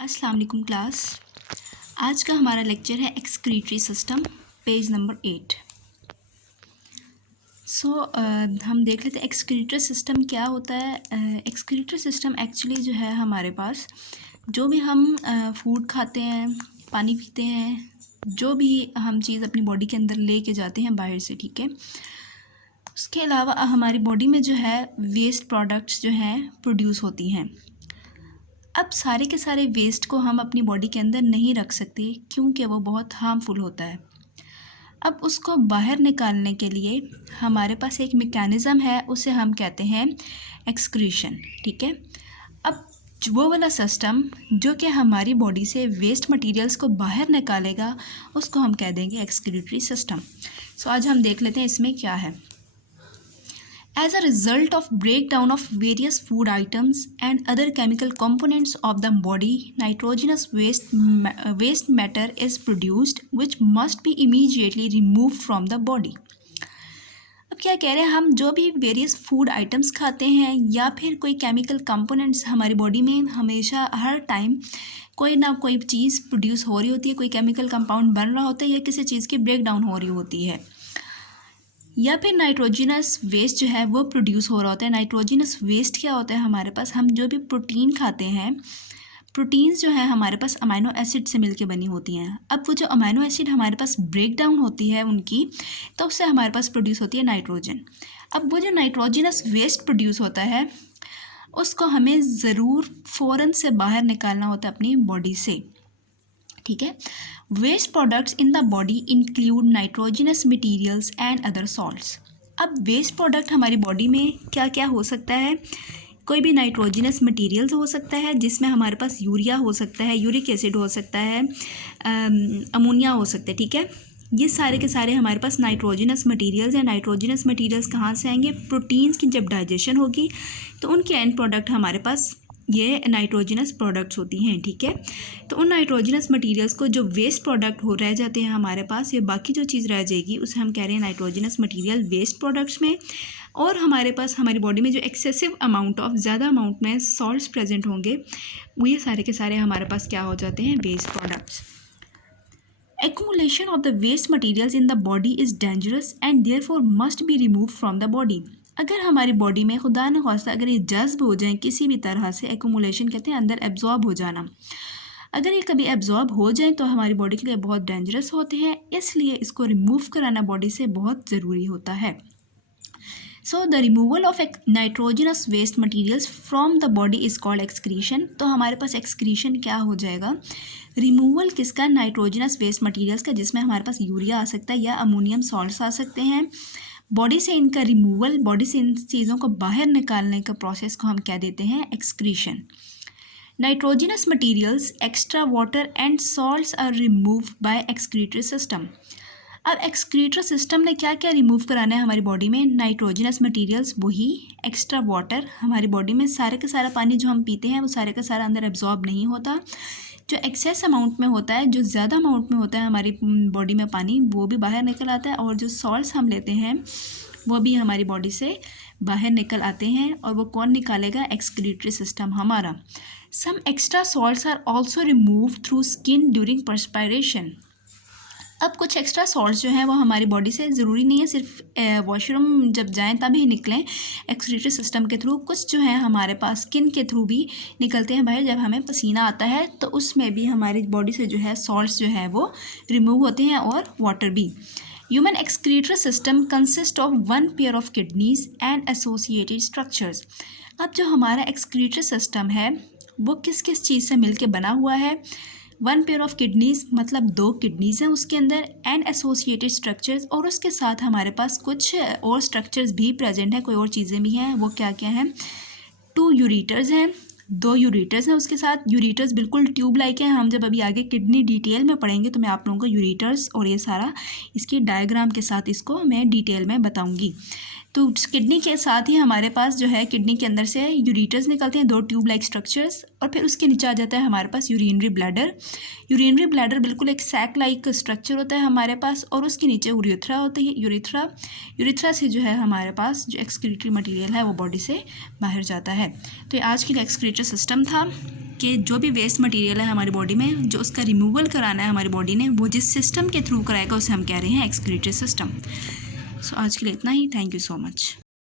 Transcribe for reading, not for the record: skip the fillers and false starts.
अस्सलाम वालेकुम क्लास। आज का हमारा लेक्चर है एक्सक्रीटरी सिस्टम, पेज नंबर 8। हम देख लेते हैं एक्सक्रीटरी सिस्टम क्या होता है। एक्सक्रीटरी सिस्टम एक्चुअली जो है हमारे पास जो भी हम फूड खाते हैं, पानी पीते हैं, जो भी हम चीज़ अपनी बॉडी के अंदर ले के जाते हैं बाहर से, ठीक है। उसके अलावा हमारी बॉडी में जो है वेस्ट प्रोडक्ट्स जो हैं प्रोड्यूस होती हैं। अब सारे के सारे वेस्ट को हम अपनी बॉडी के अंदर नहीं रख सकते क्योंकि वो बहुत हार्मफुल होता है। अब उसको बाहर निकालने के लिए हमारे पास एक मैकेनिज़्म है, उसे हम कहते हैं एक्सक्रीशन, ठीक है। अब वो वाला सिस्टम जो कि हमारी बॉडी से वेस्ट मटेरियल्स को बाहर निकालेगा उसको हम कह देंगे एक्सक्रीटरी सिस्टम। आज हम देख लेते हैं इसमें क्या है। As a result of breakdown of various food items and other chemical components of the body, nitrogenous waste matter is produced, which must be immediately removed from the body. अब क्या कह रहे हैं, हम जो भी वेरियस फूड आइटम्स खाते हैं या फिर कोई केमिकल कंपोनेंट्स हमारी बॉडी में हमेशा हर टाइम कोई ना कोई चीज़ प्रोड्यूस हो रही होती है, कोई केमिकल कंपाउंड बन रहा होता है या किसी चीज़ की ब्रेक डाउन हो रही होती है, या फिर नाइट्रोजिनस वेस्ट जो है वो प्रोड्यूस हो रहा होता है। नाइट्रोजिनस वेस्ट क्या होता है, हमारे पास हम जो भी प्रोटीन खाते हैं, प्रोटीन्स जो है हमारे पास अमाइनो एसिड से मिलके बनी होती हैं। अब वो जो अमाइनो एसिड हमारे पास ब्रेक डाउन होती है उनकी, तो उससे हमारे पास प्रोड्यूस होती है नाइट्रोजन। अब वो जो नाइट्रोजिनस वेस्ट प्रोड्यूस होता है उसको हमें ज़रूर फ़ौरन से बाहर निकालना होता है अपनी बॉडी से, ठीक है। Waste products in the body include nitrogenous materials and other salts. अब वेस्ट प्रोडक्ट हमारी बॉडी में क्या क्या हो सकता है, कोई भी नाइट्रोजिनस मटेरियल्स हो सकता है जिसमें हमारे पास यूरिया हो सकता है, यूरिक एसिड हो सकता है, अमोनिया हो सकता है, ठीक है। ये सारे के सारे हमारे पास नाइट्रोजिनस मटेरियल्स हैं। नाइट्रोजिनस मटेरियल्स कहाँ से आएंगे, प्रोटीन्स की जब डाइजेशन होगी तो उनके एंड प्रोडक्ट हमारे पास ये नाइट्रोजिनस प्रोडक्ट्स होती हैं, ठीक है। तो उन नाइट्रोजिनस मटेरियल्स को जो वेस्ट प्रोडक्ट हो रह जाते हैं हमारे पास, ये बाकी जो चीज़ रह जाएगी उसे हम कह रहे हैं नाइट्रोजिनस मटेरियल वेस्ट प्रोडक्ट्स में। और हमारे पास हमारी बॉडी में जो एक्सेसिव अमाउंट ऑफ ज़्यादा अमाउंट में सॉल्ट्स प्रेजेंट होंगे वो ये सारे के सारे हमारे पास क्या हो जाते हैं, waste products. Accumulation of the waste materials in the body is dangerous and therefore must be removed from the body. अगर हमारी बॉडी में खुदा न खास्ता अगर ये जज्ब हो जाए किसी भी तरह से, एक्यूमुलेशन कहते हैं अंदर एब्जॉर्ब हो जाना, अगर ये कभी एब्जॉर्ब हो जाए तो हमारी बॉडी के लिए बहुत डेंजरस होते हैं, इसलिए इसको रिमूव कराना बॉडी से बहुत ज़रूरी होता है। So the removal of nitrogenous waste materials from the body is called excretion. तो हमारे पास एक्सक्रीशन क्या हो जाएगा, रिमूवल किसका, नाइट्रोजिनस वेस्ट मटीरियल्स का, जिसमें हमारे पास यूरिया आ सकता है या अमोनियम सॉल्ट्स आ सकते हैं। बॉडी से इनका रिमूवल, बॉडी से इन चीज़ों को बाहर निकालने का प्रोसेस को हम क्या देते हैं, excretion. Nitrogenous materials, extra water and salts are removed by excretory system. अब एक्सक्रीटरी सिस्टम ने क्या क्या रिमूव कराना है हमारी बॉडी में, नाइट्रोजिनस मटेरियल्स, वही एक्स्ट्रा वाटर, हमारी बॉडी में सारे का सारा पानी जो हम पीते हैं वो सारे का सारा अंदर एब्जॉर्ब नहीं होता, जो एक्सेस अमाउंट में होता है, जो ज़्यादा अमाउंट में होता है हमारी बॉडी में पानी, वो भी बाहर निकल आता है, और जो सॉल्ट्स हम लेते हैं वो भी हमारी बॉडी से बाहर निकल आते हैं। और वो कौन निकालेगा, एक्सक्रीटरी सिस्टम हमारा। Some extra salts are also remove through skin during perspiration. अब कुछ एक्स्ट्रा सॉल्ट्स जो हैं वो हमारी बॉडी से ज़रूरी नहीं है सिर्फ वॉशरूम जब जाएं तभी निकलें एक्सक्रीटरी सिस्टम के थ्रू, कुछ जो है हमारे पास स्किन के थ्रू भी निकलते हैं बाहर। जब हमें पसीना आता है तो उसमें भी हमारी बॉडी से जो है सॉल्ट्स जो है वो रिमूव होते हैं, और वाटर भी। Human excretory system consist of 1 pair of kidneys and associated structures. अब जो हमारा एक्सक्रीटरी सिस्टम है वो किस किस चीज़ से मिल के बना हुआ है, 1 पेयर ऑफ किडनीज मतलब 2 किडनीज़ हैं उसके अंदर, एंड एसोसिएटेड स्ट्रक्चर्स, और उसके साथ हमारे पास कुछ और स्ट्रक्चर्स भी प्रेजेंट हैं, कोई और चीज़ें भी हैं। वो क्या क्या हैं, 2 यूरेटर्स हैं, 2 यूरेटर्स हैं उसके साथ। यूरेटर्स बिल्कुल ट्यूब लाइक है, हम जब अभी आगे किडनी डिटेल में पढ़ेंगे तो मैं आप लोगों को यूरेटर्स और ये सारा इसके डायग्राम के साथ इसको मैं डिटेल में बताऊँगी। तो किडनी के साथ ही हमारे पास जो है किडनी के अंदर से यूरेटर्स निकलते हैं, 2 ट्यूब लाइक स्ट्रक्चर्स, और फिर उसके नीचे आ जाता है हमारे पास यूरिनरी ब्लैडर। यूरिनरी ब्लैडर बिल्कुल एक सैक लाइक स्ट्रक्चर होता है हमारे पास, और उसके नीचे यूरेथ्रा होता है। यूरेथ्रा से जो है हमारे पास जो एक्सक्रीटरी मटेरियल है वो बॉडी से बाहर जाता है। तो ये आज के लिए एक्सक्रीटरी सिस्टम था। कि जो भी वेस्ट मटेरियल है हमारी बॉडी में, जो उसका रिमूवल कराना है हमारी बॉडी ने, वो जिस सिस्टम के थ्रू कराएगा उसे हम कह रहे हैं एक्सक्रीटरी सिस्टम। सो आज के लिए इतना ही। Thank you so much.